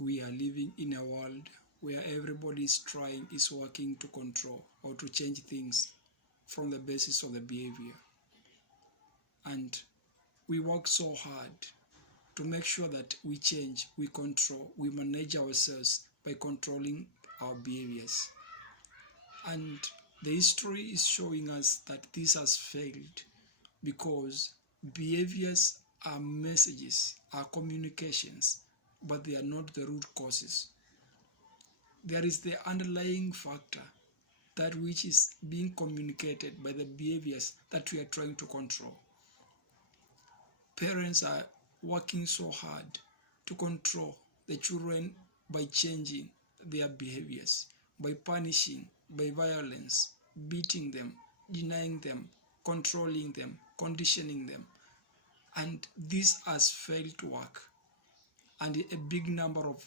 we are living in a world where everybody is working to control or to change things from the basis of the behavior. And we work so hard to make sure that we change, we control, we manage ourselves by controlling our behaviors. And the history is showing us that this has failed because behaviors are messages, are communications, but they are not the root causes. There is the underlying factor, that which is being communicated by the behaviors that we are trying to control. Parents are working so hard to control the children by changing their behaviors, by punishing, by violence, beating them, denying them, controlling them, conditioning them. And this has failed to work. And a big number of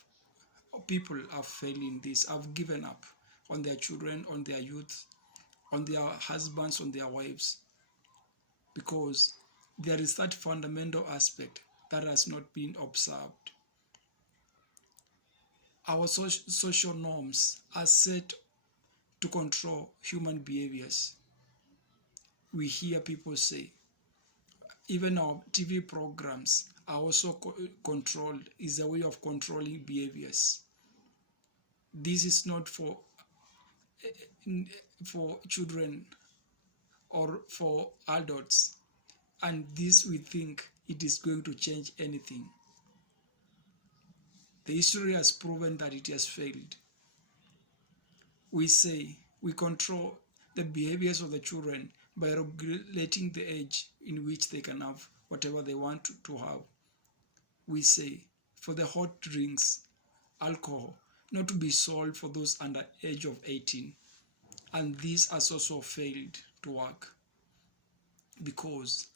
people have failed in this, have given up on their children, on their youth, on their husbands, on their wives, because there is that fundamental aspect that has not been observed. Our social norms are set to control human behaviors. We hear people say, even our TV programs are also controlled, is a way of controlling behaviors. This is not for children or for adults, and this we think it is going to change anything. The history has proven that it has failed. We say we control the behaviors of the children by regulating the age in which they can have whatever they want to have. We say for the hot drinks, alcohol, not to be sold for those under age of 18. And this has also failed to work because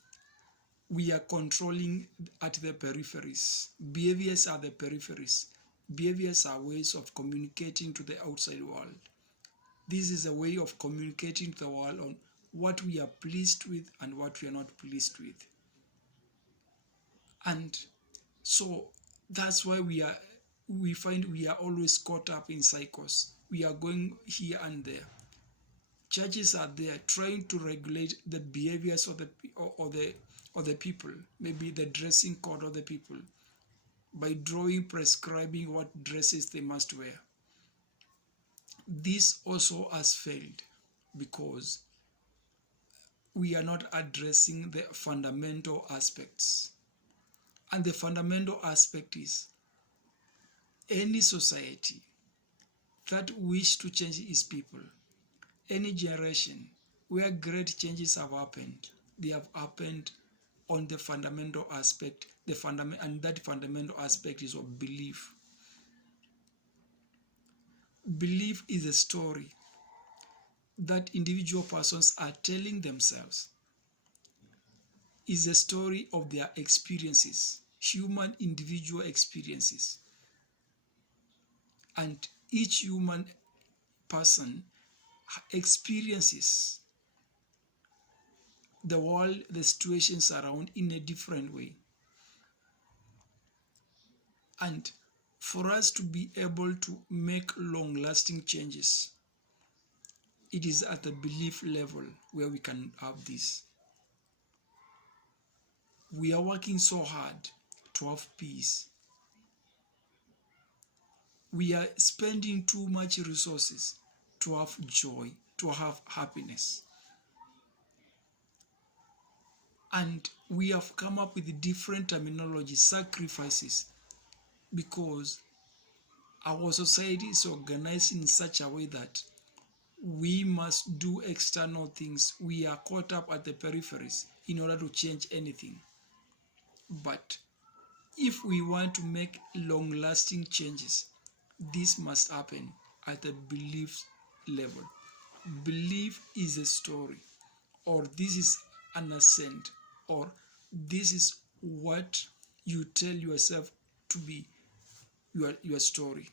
we are controlling at the peripheries. Behaviors are the peripheries. Behaviors are ways of communicating to the outside world. This is a way of communicating to the world on what we are pleased with and what we are not pleased with. And so that's why we find we are always caught up in cycles. We are going here and there. Churches are there trying to regulate the behaviors of the people, maybe the dressing code of the people, by prescribing what dresses they must wear. This also has failed because we are not addressing the fundamental aspects. And the fundamental aspect is any society that wish to change its people, any generation where great changes have happened, they have happened on the fundamental aspect, and that fundamental aspect is of belief. Belief is a story that individual persons are telling themselves. Is a story of their experiences, human individual experiences. And each human person experiences the world, the situations around in a different way. And for us to be able to make long-lasting changes, it is at the belief level where we can have this. We are working so hard to have peace. We are spending too much resources to have joy, to have happiness. And we have come up with different terminology, sacrifices, because our society is organized in such a way that we must do external things. We are caught up at the peripheries in order to change anything. But if we want to make long-lasting changes, this must happen at the belief level. Belief is a story, or this is an ascent, or this is what you tell yourself to be your story.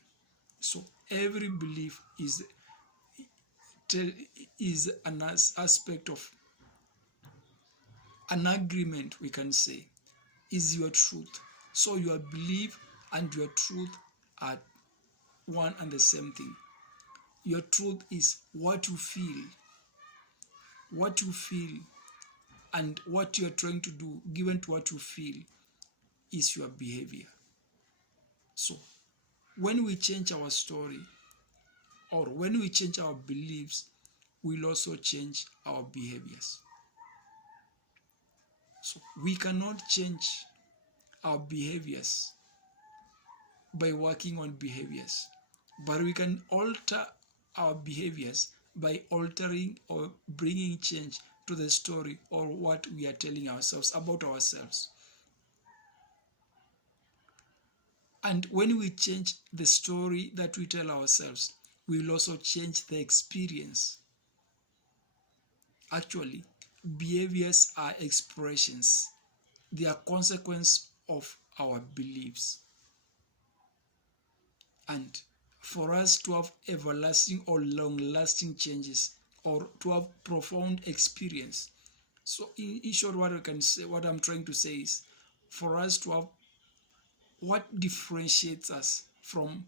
So every belief is an aspect of an agreement, we can say, is your truth. So your belief and your truth are one and the same thing. Your truth is what you feel, and what you're trying to do, given to what you feel, is your behavior. So, when we change our story, or when we change our beliefs, we'll also change our behaviors. So, we cannot change our behaviors by working on behaviors, but we can alter our behaviors by altering or bringing change to the story or what we are telling ourselves about ourselves. And when we change the story that we tell ourselves, we will also change the experience. Actually, behaviors are expressions. They are consequence of our beliefs. And for us to have everlasting or long-lasting changes, or to have profound experience, so in short, what I can say, what I'm trying to say is, for us to have what differentiates us from,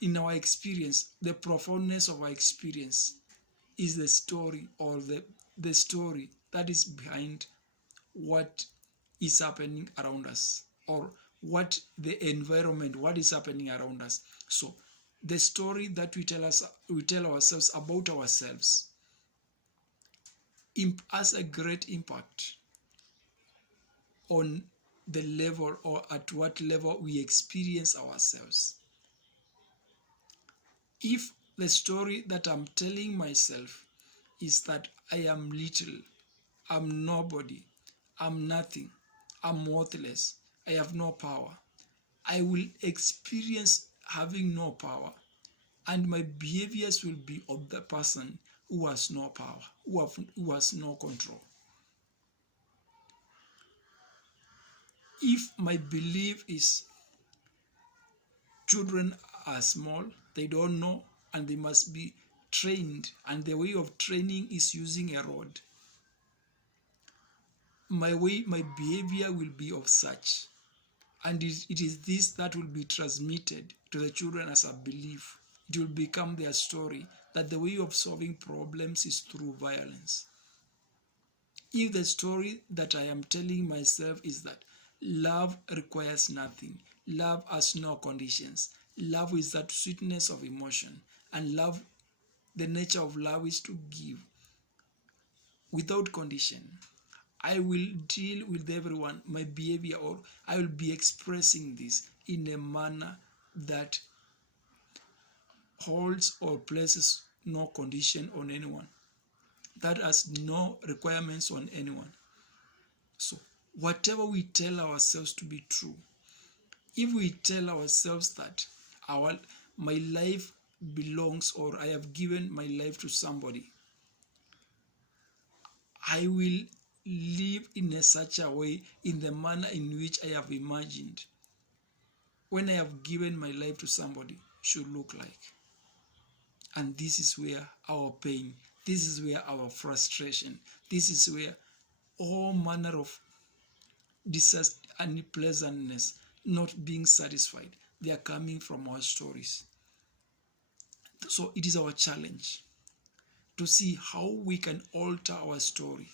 in our experience, the profoundness of our experience is the story, or the story that is behind what is happening around us, or what the environment, what is happening around us. So the story that we tell ourselves about ourselves has a great impact on the level, or at what level we experience ourselves. If the story that I'm telling myself is that I am little, I'm nobody, I'm nothing, I'm worthless, I have no power, I will experience having no power, and my behaviors will be of the person who has no power, who has no control. If my belief is children are small, they don't know, and they must be trained, and the way of training is using a rod, my behavior will be of such, and it is this that will be transmitted to the children as a belief. It will become their story that the way of solving problems is through violence. If the story that I am telling myself is that love requires nothing, love has no conditions, love is that sweetness of emotion, and love, the nature of love is to give without condition, I will deal with everyone, my behavior, or I will be expressing this in a manner that holds or places no condition on anyone, that has no requirements on anyone. So whatever we tell ourselves to be true, if we tell ourselves that my life belongs, or I have given my life to somebody, I will live in such a way, in the manner in which I have imagined when I have given my life to somebody should look like. And this is where our pain, this is where our frustration, this is where all manner of disaster and unpleasantness, not being satisfied, they are coming from our stories. So it is our challenge to see how we can alter our story,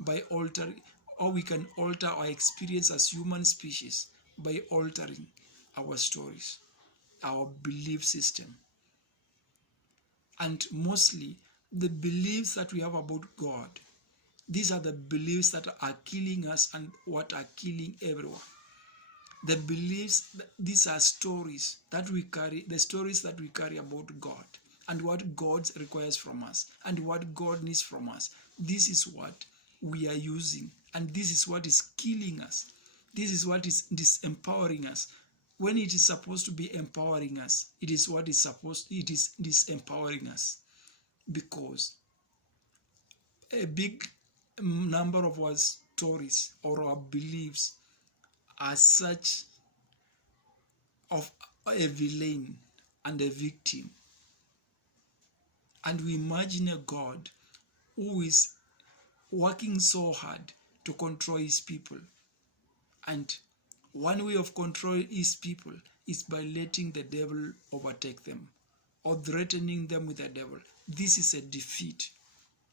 by altering, or we can alter our experience as human species by altering our stories, our belief system. And mostly the beliefs that we have about God, these are the beliefs that are killing us and what are killing everyone. The beliefs, these are stories that we carry, the stories that we carry about God and what God requires from us and what God needs from us. This is what we are using, and this is what is killing us. This is what is disempowering us. When it is supposed to be empowering us, it is disempowering us, because a big number of our stories or our beliefs are such of a villain and a victim. And we imagine a God who is working so hard to control his people. And one way of controlling his people is by letting the devil overtake them or threatening them with the devil. This is a defeat,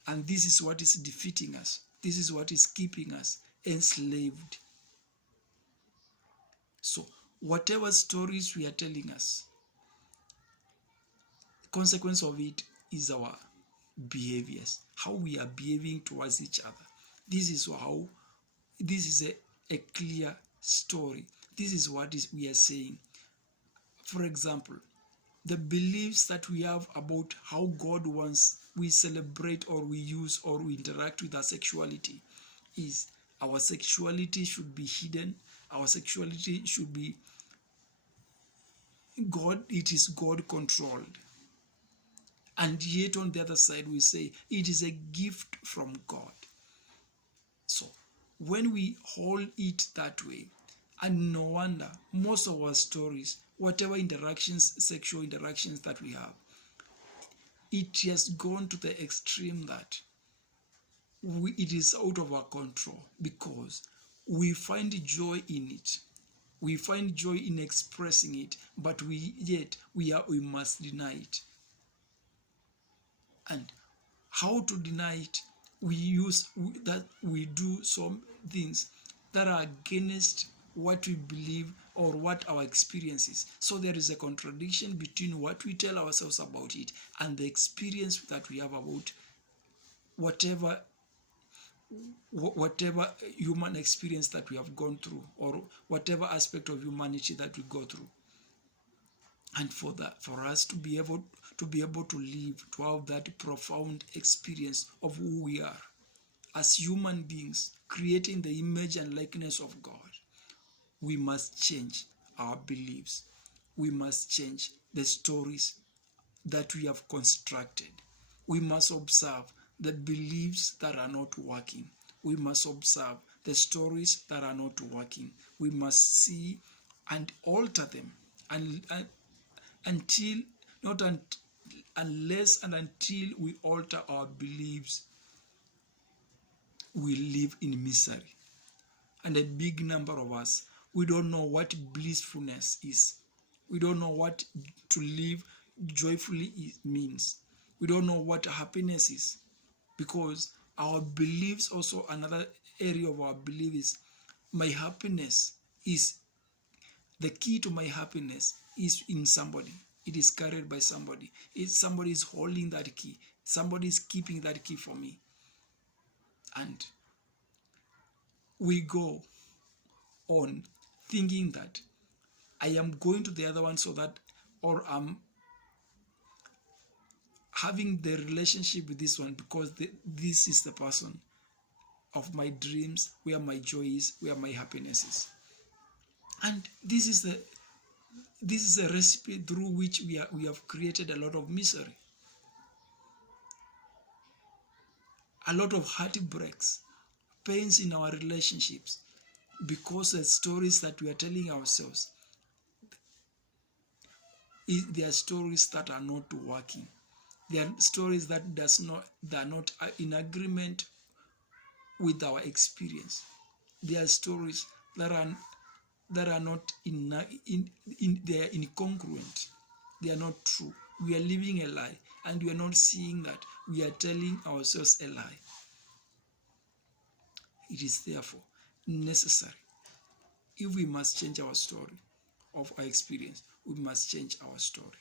and this is what is defeating us. This is what is keeping us enslaved. So whatever stories we are telling us, the consequence of it is our behaviors, how we are behaving towards each other. This is a clear story. This is what we are saying. For example, the beliefs that we have about how God wants we celebrate or we use or we interact with our sexuality is our sexuality should be hidden. Our sexuality should be God, it is God controlled. And yet on the other side we say it is a gift from God. So when we hold it that way, and no wonder most of our stories, whatever interactions, sexual interactions that we have, it has gone to the extreme that it is out of our control because we find joy in it. We find joy in expressing it, but we must deny it. And how to deny it? We do some things that are against what we believe or what our experience is. So there is a contradiction between what we tell ourselves about it and the experience that we have about whatever human experience that we have gone through, or whatever aspect of humanity that we go through. And for us to be able to live, to have that profound experience of who we are as human beings, creating the image and likeness of God, we must change our beliefs. We must change the stories that we have constructed. We must observe the beliefs that are not working. We must observe the stories that are not working. We must see and alter them, unless and until we alter our beliefs, we live in misery. And a big number of us, we don't know what blissfulness is. We don't know what to live joyfully means. We don't know what happiness is, because our beliefs, also another area of our belief is my happiness is, the key to my happiness is in somebody. It is carried by somebody. Somebody is holding that key. Somebody is keeping that key for me. And we go on thinking that I am going to the other one so that, or I'm having the relationship with this one because this is the person of my dreams, where my joy is, where my happiness is. And this is a recipe through which we have created a lot of misery, a lot of heartbreaks, pains in our relationships, because the stories that we are telling ourselves, they are stories that are not working. They are stories that are not in agreement with our experience. They are stories that are not they are incongruent. They are not true. We are living a lie, and we are not seeing that we are telling ourselves a lie. It is therefore necessary, if we must change our story of our experience, we must change our story.